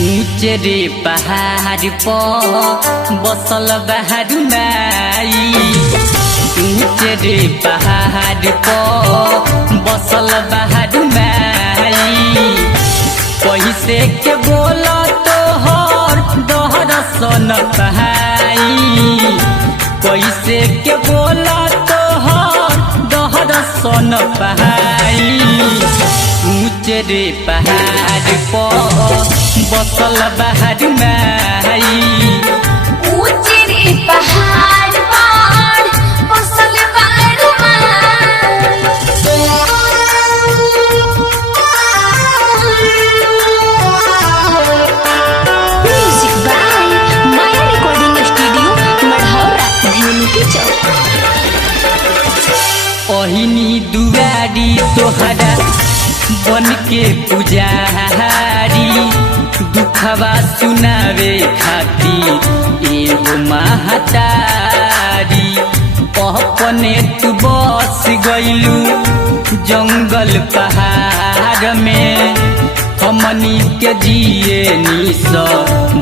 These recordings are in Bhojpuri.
ऊंचे रे पहाड़ पर बसल बहार माई। ऊंचे रे पहाड़ पर बसल बहार माई। कैसे के बोला तोहर दहर सन पहाई। कैसे के बोला तोहर दहर सन पहाई। ऊंचे रे पहाड़ पर बसल बहार माई। ऊंचे रे पहाड़ पर बसल बहार माई। Music by Maya recording studio Marhaura Dhanuki Chowk. ओहिनी दुआरी तोहरा बन के पुजारी। दुखवा सुनावे खाती एगो महतारी। अपने तू बस गइलू जंगल पहाड़ में। हमनी के जिए निस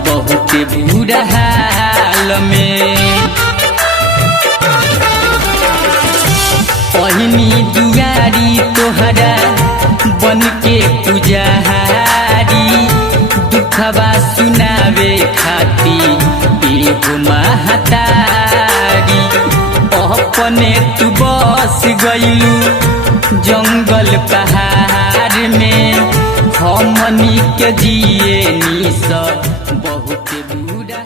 बहुत बुरा हाल में। ओहिनी दुआरी तोहरा बन के पुजारी। दुखवा सुनावे खाती एगो महतारी। अपने तू बस गइलू जंगल पहाड़ में। हमनी के जिए निस बहुत बुरा।